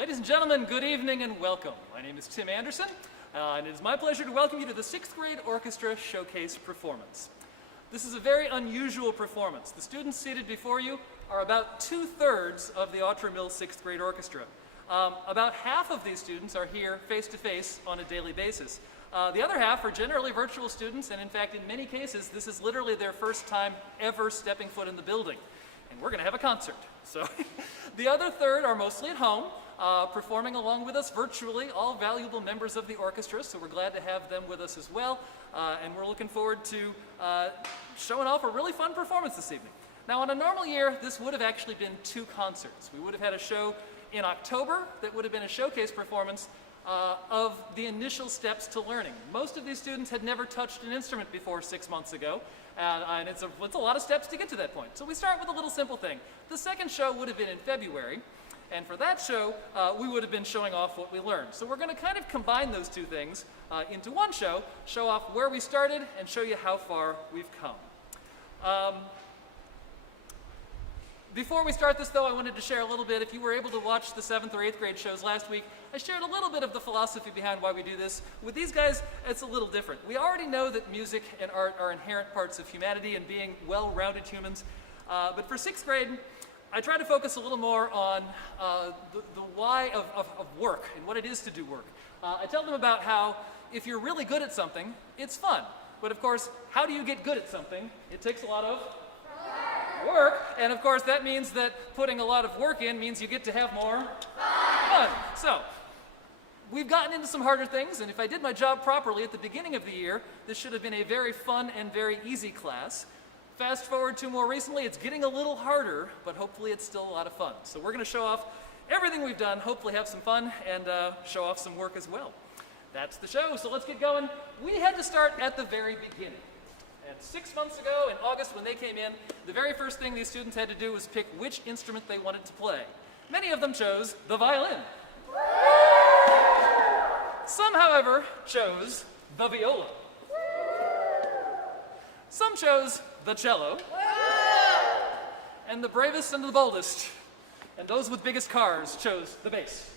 Ladies and gentlemen, good evening and welcome. My name is Tim Anderson, and it is my pleasure to welcome you to the 6th grade orchestra showcase performance. This is a very unusual performance. The students seated before you are about 2/3 of the Autry Mills 6th grade orchestra. About half of these students are here face-to-face on a daily basis. The other half are generally virtual students, and in fact, in many cases, this is literally their first time ever stepping foot in the building. And we're going to have a concert. So the other third are mostly at home, performing along with us virtually, all valuable members of the orchestra, so we're glad to have them with us as well, and we're looking forward to showing off a really fun performance this evening. Now, on a normal year, this would have actually been 2 concerts. We would have had a show in October that would have been a showcase performance of the initial steps to learning. Most of these students had never touched an instrument before 6 months ago, and it's a lot of steps to get to that point. So we start with a little simple thing. The second show would have been in February, and for that show, we would have been showing off what we learned. So we're going to kind of combine those two things into one show, show off where we started, and show you how far we've come. Before we start this, though, I wanted to share a little bit. If you were able to watch the 7th or 8th grade shows last week, I shared a little bit of the philosophy behind why we do this. With these guys, it's a little different. We already know that music and art are inherent parts of humanity and being well-rounded humans. But for 6th grade, I try to focus a little more on the why of work and what it is to do work. I tell them about how if you're really good at something, it's fun. But of course, how do you get good at something? It takes a lot of work, and of course that means that putting a lot of work in means you get to have more fun. So, we've gotten into some harder things, and if I did my job properly at the beginning of the year, this should have been a very fun and very easy class. Fast forward to more recently, it's getting a little harder, but hopefully it's still a lot of fun. So we're going to show off everything we've done, hopefully have some fun, and show off some work as well. That's the show, so let's get going. We had to start at the very beginning. And 6 months ago, in August, when they came in, the very first thing these students had to do was pick which instrument they wanted to play. Many of them chose the violin. Some, however, chose the viola. Some chose the cello. And the bravest and the boldest, and those with biggest cars, chose the bass.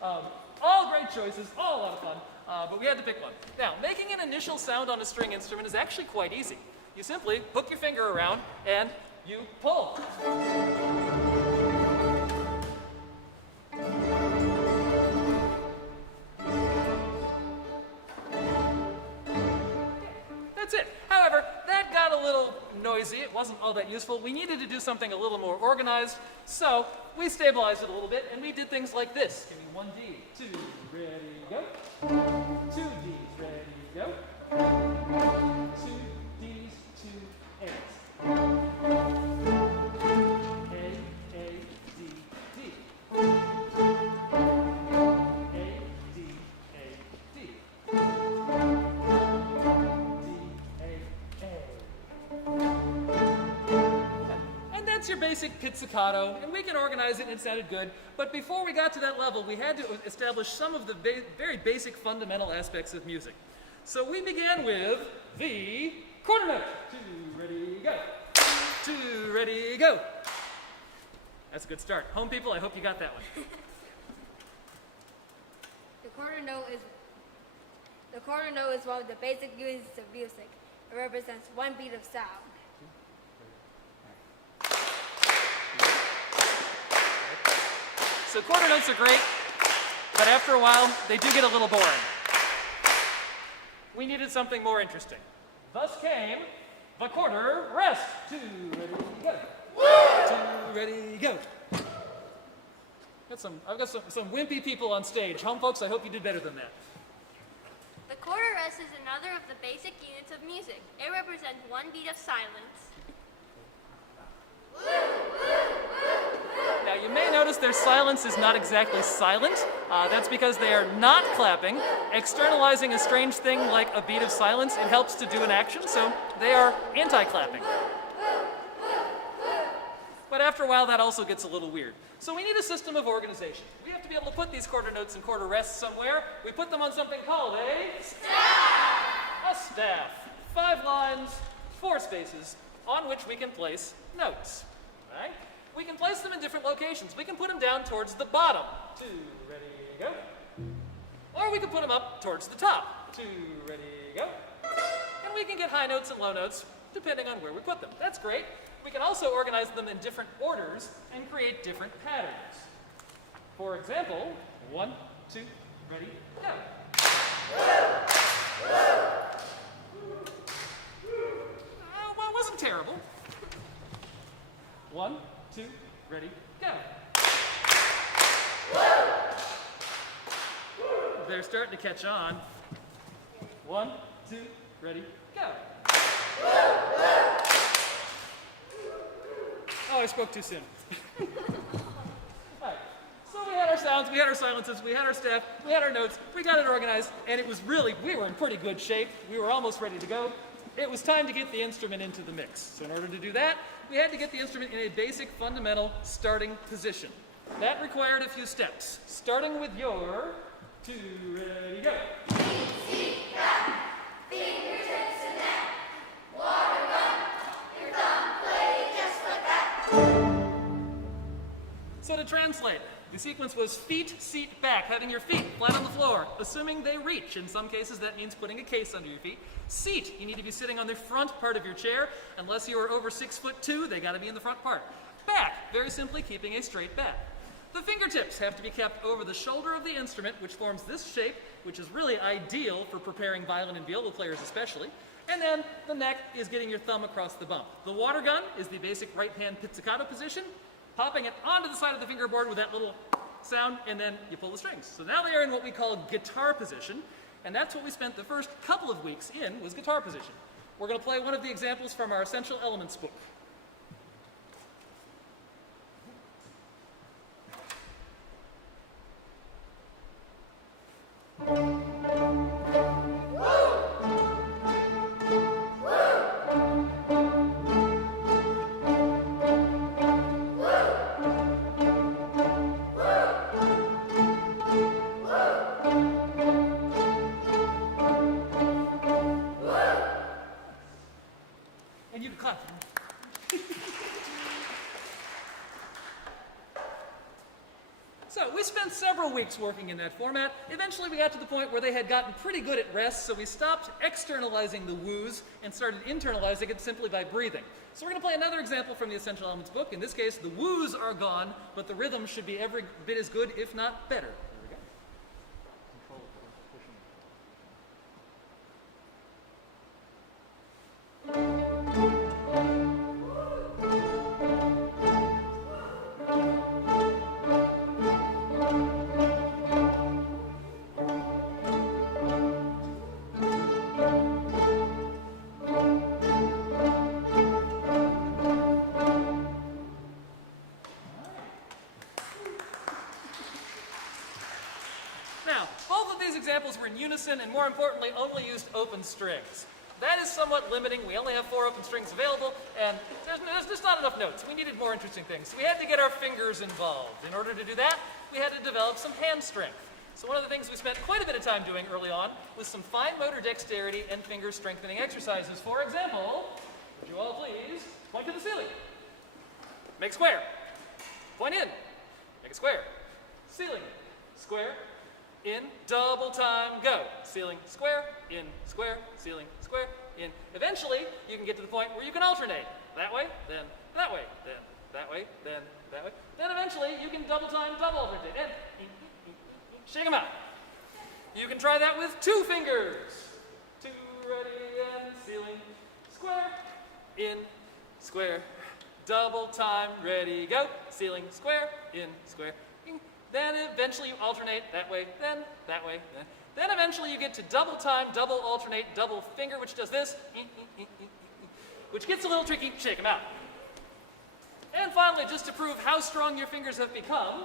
All great choices, all a lot of fun. But we had to pick one. Now, making an initial sound on a string instrument is actually quite easy. You simply hook your finger around and you pull. That's it. However, that got a little noisy. It wasn't all that useful. We needed to do something a little more organized, so we stabilized it a little bit, and we did things like this. Give me 1 D, 2, ready, go. 2 Ds, ready, go. 2 Ds, 2 A's. A, D, D. A, D, A, D. And that's your basic pizzicato, and we can organize it and it sounded good. But before we got to that level, we had to establish some of the very basic fundamental aspects of music. So we began with the quarter note. 2, ready, go. 2, ready, go. That's a good start. Home people, I hope you got that one. The quarter note is one of the basic units of music. It represents 1 beat of sound. So quarter notes are great, but after a while, they do get a little boring. We needed something more interesting. Thus came the quarter rest. 2, ready, go. 2, ready, go. I've got some wimpy people on stage. Home folks, I hope you did better than that. The quarter rest is another of the basic units of music. It represents 1 beat of silence. Now, you may notice their silence is not exactly silent. That's because they are not clapping. Externalizing a strange thing like a beat of silence, it helps to do an action, so they are anti-clapping. But after a while, that also gets a little weird. So we need a system of organization. We have to be able to put these quarter notes and quarter rests somewhere. We put them on something called a staff. A staff. 5 lines, 4 spaces, on which we can place notes. Right? We can place them in different locations. We can put them down towards the bottom. 2, ready, go. Or we can put them up towards the top. 2, ready, go. And we can get high notes and low notes depending on where we put them. That's great. We can also organize them in different orders and create different patterns. For example, 1, 2, ready, go. Well, it wasn't terrible. 1, 2, ready, go. They're starting to catch on. 1, 2, ready, go. Oh, I spoke too soon. All right. So we had our sounds, we had our silences, we had our staff, we had our notes, we got it organized, and it was really, we were in pretty good shape. We were almost ready to go. It was time to get the instrument into the mix. So in order to do that, we had to get the instrument in a basic, fundamental starting position. That required a few steps, starting with your 2, ready, go. Fingertips and neck, water gun, your thumb play just like that. So to translate, the sequence was feet, seat, back, having your feet flat on the floor, assuming they reach. In some cases, that means putting a case under your feet. Seat, you need to be sitting on the front part of your chair. Unless you are over 6'2", they got to be in the front part. Back, very simply keeping a straight back. The fingertips have to be kept over the shoulder of the instrument, which forms this shape, which is really ideal for preparing violin and viola players especially. And then the neck is getting your thumb across the bump. The water gun is the basic right-hand pizzicato position, popping it onto the side of the fingerboard with that little sound, and then you pull the strings. So now they are in what we call guitar position, and that's what we spent the first couple of weeks in, was guitar position. We're going to play one of the examples from our Essential Elements book. And you can clap. So we spent several weeks working in that format. Eventually we got to the point where they had gotten pretty good at rest, so we stopped externalizing the woos and started internalizing it simply by breathing. So we're going to play another example from the Essential Elements book. In this case, the woos are gone, but the rhythm should be every bit as good, if not better. There we go. Control pushing. Now, both of these examples were in unison and, more importantly, only used open strings. That is somewhat limiting. We only have 4 open strings available, and there's just not enough notes. We needed more interesting things. So we had to get our fingers involved. In order to do that, we had to develop some hand strength. So one of the things we spent quite a bit of time doing early on was some fine motor dexterity and finger strengthening exercises. For example, would you all please point to the ceiling? Make a square. Point in. Make a square. Ceiling. Square. In, double time, go. Ceiling, square, in, square, ceiling, square, in. Eventually, you can get to the point where you can alternate. That way, then that way, then that way, then that way. Then eventually, you can double time, double alternate. And shake them out. You can try that with 2 fingers. 2, ready, and ceiling, square, in, square, double time, ready, go. Ceiling, square, in, square. Then eventually you alternate that way, then that way, then. Then eventually you get to double time, double alternate, double finger, which does this, which gets a little tricky. Shake them out. And finally, just to prove how strong your fingers have become,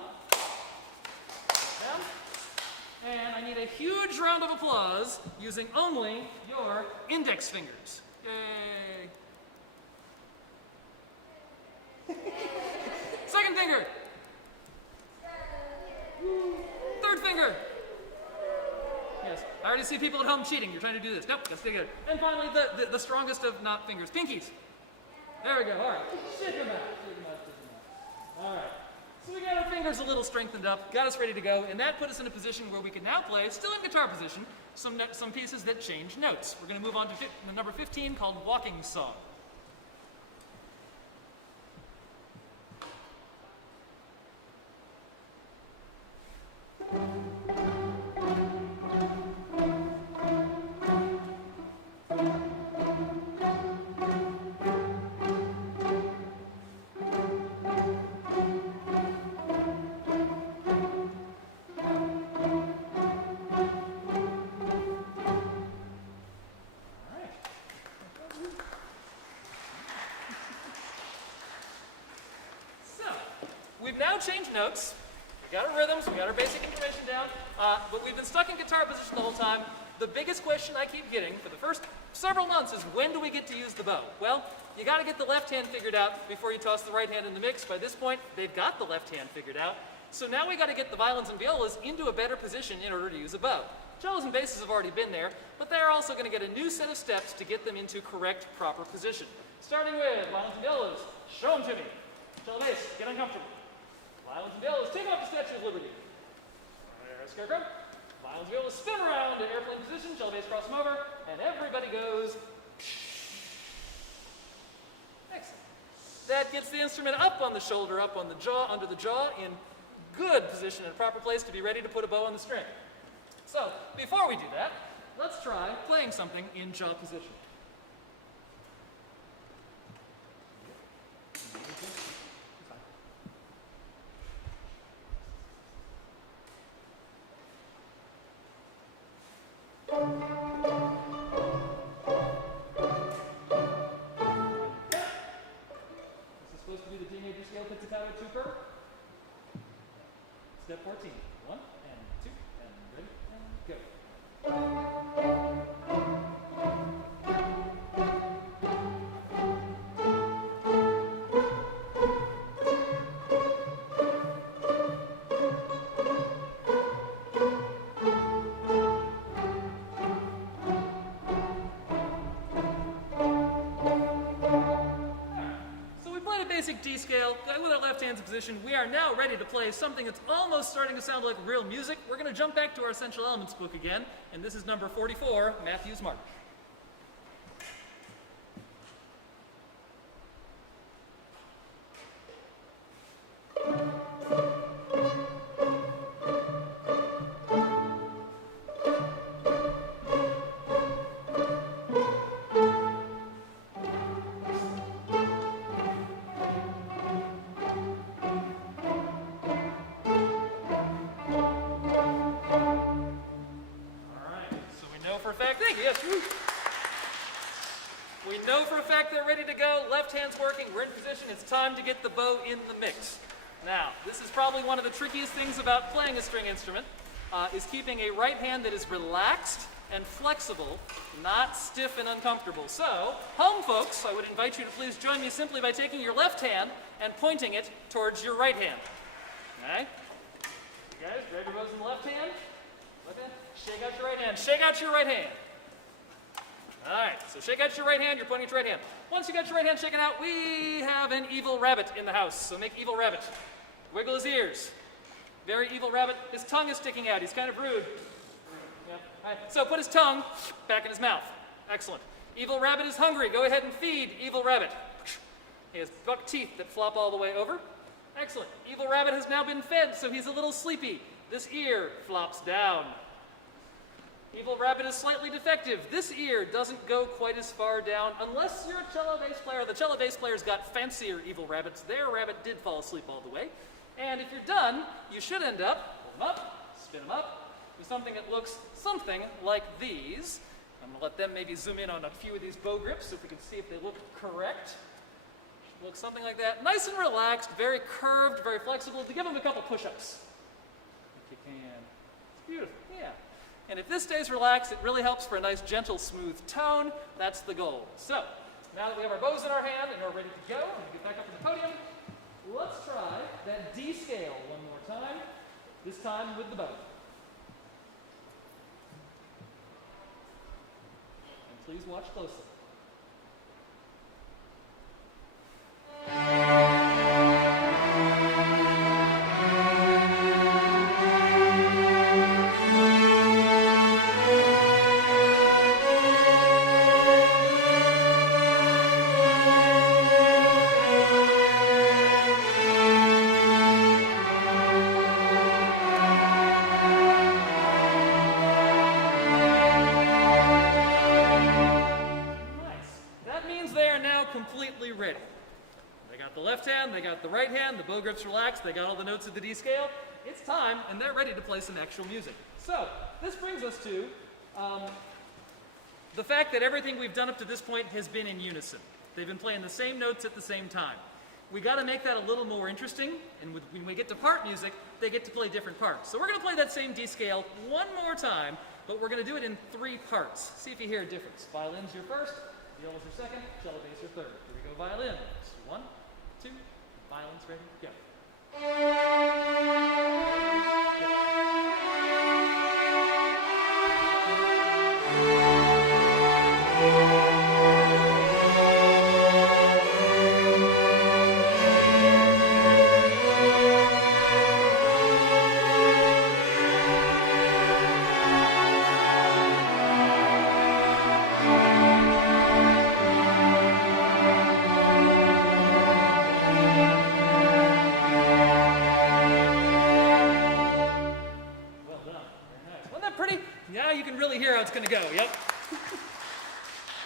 and I need a huge round of applause using only your index fingers. Yay! Second finger. 3rd finger. Yes, I already see people at home cheating. You're trying to do this. Nope, let's take it. And finally, the strongest of not fingers, pinkies. There we go. All right. Shake them out. Shake them out. Shake them out. fingers a little strengthened up, got us ready to go, and that put us in a position where we can now play, still in guitar position, some pieces that change notes. We're going to move on to number 15 called Walking Song. We've now changed notes. We got our rhythms, we got our basic information down, but we've been stuck in guitar position the whole time. The biggest question I keep getting for the first several months is, when do we get to use the bow? Well, you got to get the left hand figured out before you toss the right hand in the mix. By this point, they've got the left hand figured out. So now we got to get the violins and violas into a better position in order to use a bow. Cellos and basses have already been there, but they're also going to get a new set of steps to get them into correct, proper position. Starting with violins and violas, show them to me. Cello bass, get uncomfortable. Violins and violas, take off the Statue of Liberty. There's Scarecrow. Violins and violas, spin around to airplane position, cello bass cross them over, and everybody goes. Excellent. That gets the instrument up on the shoulder, up on the jaw, under the jaw, in good position, in a proper place to be ready to put a bow on the string. So, before we do that, let's try playing something in jaw position. Step 14. 1 and 2 and ready and go. D scale, with our left hand's position, we are now ready to play something that's almost starting to sound like real music. We're going to jump back to our Essential Elements book again, and this is number 44, Matthew's March. We know for a fact they're ready to go. Left hand's working. We're in position. It's time to get the bow in the mix. Now, this is probably one of the trickiest things about playing a string instrument, is keeping a right hand that is relaxed and flexible, not stiff and uncomfortable. So, home folks, I would invite you to please join me simply by taking your left hand and pointing it towards your right hand. Okay? You guys, grab your bows in the left hand. Left hand. Shake out your right hand. Shake out your right hand. All right, so shake out your right hand, you're pointing at your right hand. Once you got your right hand shaken out, we have an evil rabbit in the house. So make evil rabbit. Wiggle his ears. Very evil rabbit. His tongue is sticking out. He's kind of rude. Yeah. All right. So put his tongue back in his mouth. Excellent. Evil rabbit is hungry. Go ahead and feed evil rabbit. He has buck teeth that flop all the way over. Excellent. Evil rabbit has now been fed, so he's a little sleepy. This ear flops down. Evil rabbit is slightly defective. This ear doesn't go quite as far down unless you're a cello bass player. The cello bass player's got fancier evil rabbits. Their rabbit did fall asleep all the way. And if you're done, you should end up, pull them up, spin them up, do something that looks something like these. I'm going to let them maybe zoom in on a few of these bow grips so we can see if they look correct. Should look something like that. Nice and relaxed, very curved, very flexible. To give them a couple push-ups, if you can. It's beautiful, yeah. And if this stays relaxed, it really helps for a nice, gentle, smooth tone. That's the goal. So, now that we have our bows in our hand and are ready to go, and get back up to the podium, let's try that D scale one more time, this time with the bow. And please watch closely. got the left hand, they got the right hand, the bow grip's relaxed, they got all the notes of the D scale. It's time, and they're ready to play some actual music. So, this brings us to the fact that everything we've done up to this point has been in unison. They've been playing the same notes at the same time. We got to make that a little more interesting, and when we get to part music, they get to play different parts. So we're going to play that same D scale one more time, but we're going to do it in 3 parts. See if you hear a difference. Violin's your first, violas your second, cello bass your third. Here we go, violins. 1, 2, violins ready, go. Going to go, yep.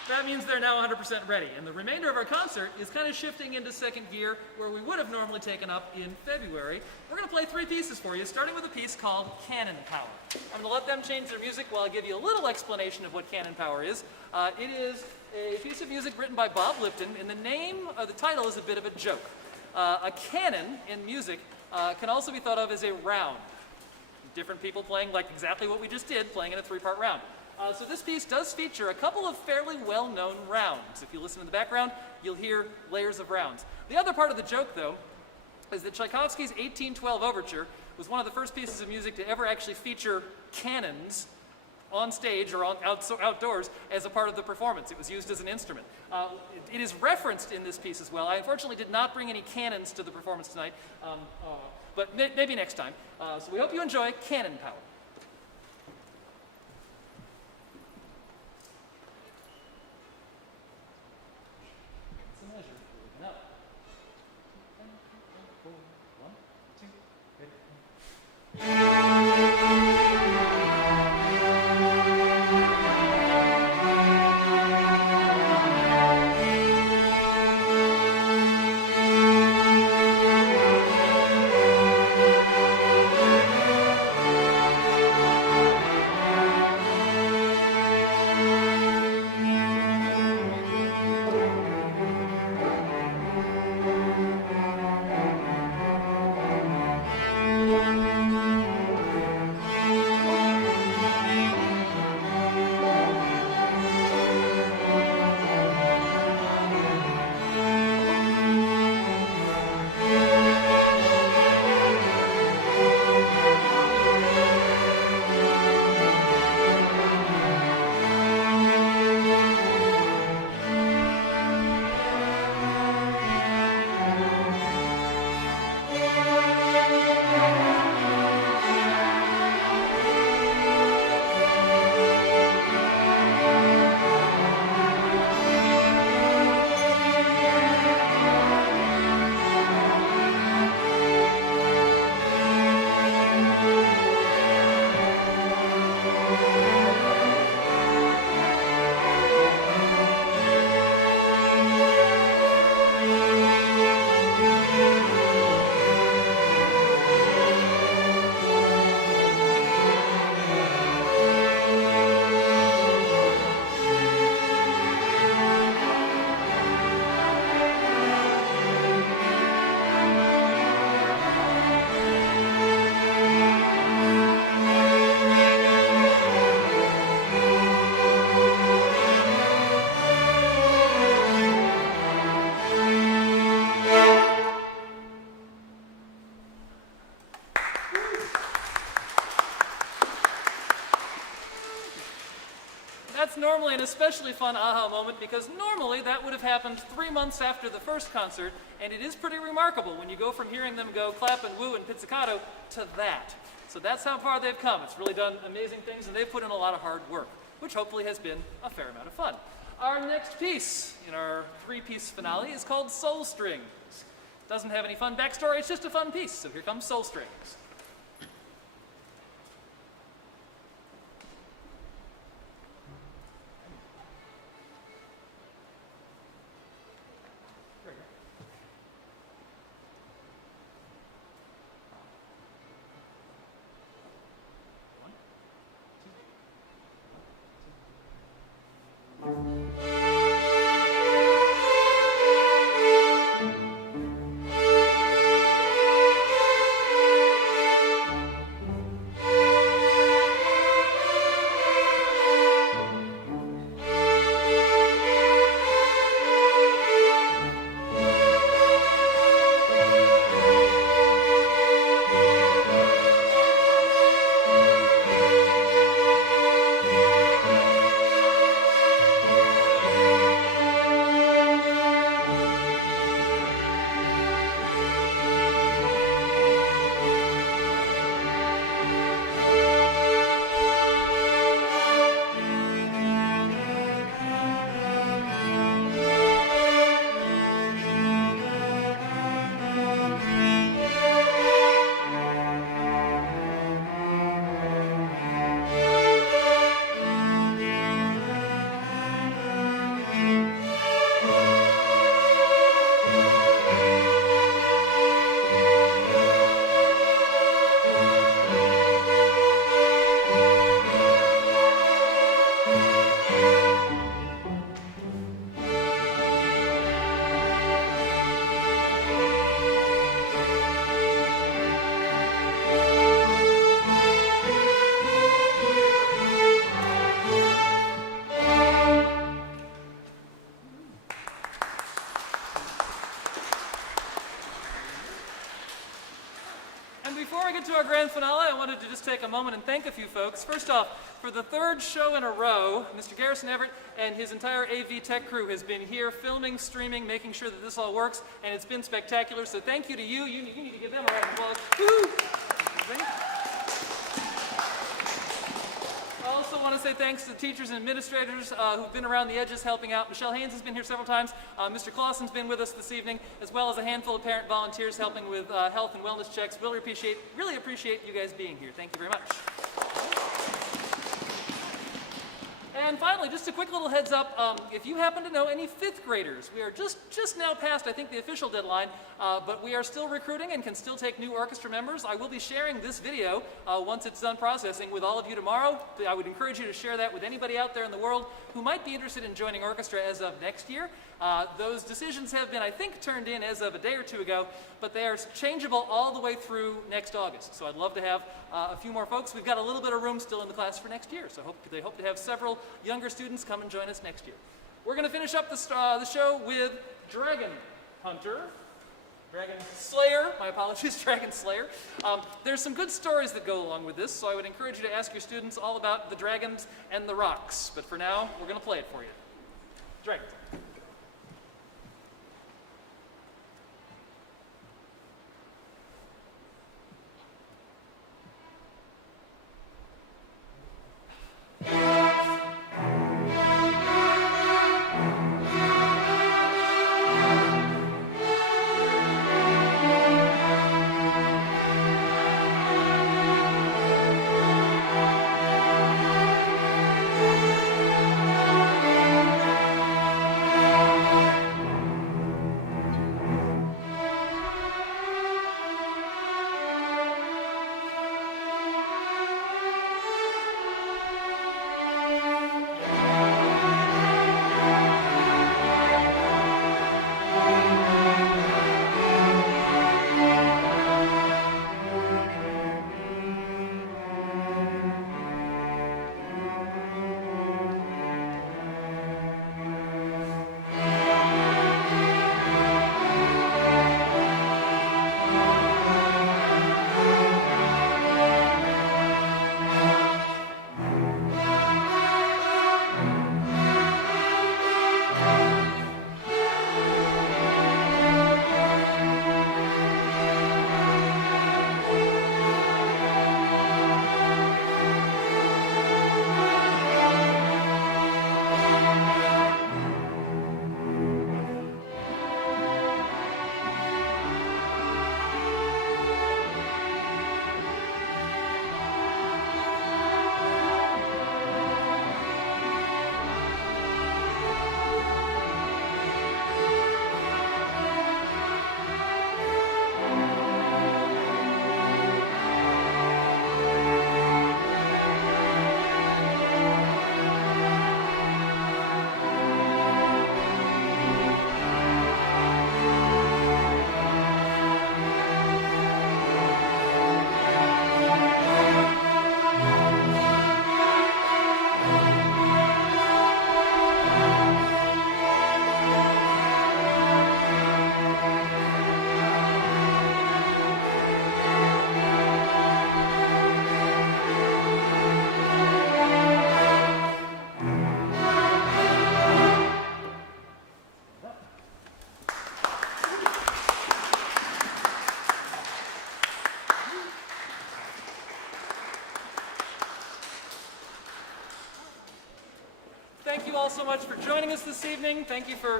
That means they're now 100% ready, and the remainder of our concert is kind of shifting into second gear where we would have normally taken up in February. We're going to play 3 pieces for you, starting with a piece called Canon Power. I'm going to let them change their music while I give you a little explanation of what Canon Power is. It is a piece of music written by Bob Lipton, and the name of the title is a bit of a joke. A canon in music can also be thought of as a round. Different people playing like exactly what we just did, playing in a 3-part round. So this piece does feature a couple of fairly well-known rounds. If you listen in the background, you'll hear layers of rounds. The other part of the joke, though, is that Tchaikovsky's 1812 Overture was one of the first pieces of music to ever actually feature cannons on stage or outdoors as a part of the performance. It was used as an instrument. It is referenced in this piece as well. I unfortunately did not bring any cannons to the performance tonight, but maybe next time. So we hope you enjoy Canon Power. That's normally an especially fun aha moment because normally that would have happened 3 months after the first concert, and it is pretty remarkable when you go from hearing them go clap and woo and pizzicato to that. So that's how far they've come. It's really done amazing things, and they've put in a lot of hard work, which hopefully has been a fair amount of fun. Our next piece in our 3-piece finale is called Soul Strings. Doesn't have any fun backstory, it's just a fun piece. So here comes Soul Strings. Before we get to our grand finale, I wanted to just take a moment and thank a few folks. First off, for the third show in a row, Mr. Garrison Everett and his entire AV tech crew has been here filming, streaming, making sure that this all works, and it's been spectacular. So thank you to you. You need to give them a round of applause. Woo! I also want to say thanks to the teachers and administrators who've been around the edges helping out. Michelle Haynes has been here several times. Mr. Clausen's been with us this evening, as well as a handful of parent volunteers helping with health and wellness checks. Really appreciate you guys being here. Thank you very much. And finally, just a quick little heads up, if you happen to know any fifth graders, we are just now past, I think, the official deadline, but we are still recruiting and can still take new orchestra members. I will be sharing this video once it's done processing with all of you tomorrow. I would encourage you to share that with anybody out there in the world who might be interested in joining orchestra as of next year. Those decisions have been, I think, turned in as of a day or two ago, but they are changeable all the way through next August. So I'd love to have a few more folks. We've got a little bit of room still in the class for next year, so they hope to have several younger students come and join us next year. We're going to finish up the show with Dragon Hunter. Dragon Slayer, my apologies, Dragon Slayer. There's some good stories that go along with this, so I would encourage you to ask your students all about the dragons and the rocks. But for now, we're going to play it for you. Dragon. Thank you all so much for joining us this evening. Thank you for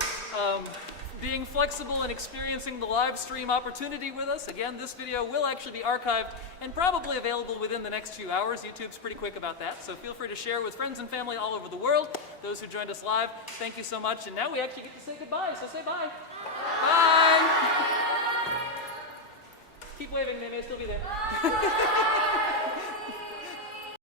being flexible and experiencing the live stream opportunity with us. Again, this video will actually be archived and probably available within the next few hours. YouTube's pretty quick about that, so feel free to share with friends and family all over the world. Those who joined us live, thank you so much. And now we actually get to say goodbye, so say bye. Bye. Keep waving, they may still be there.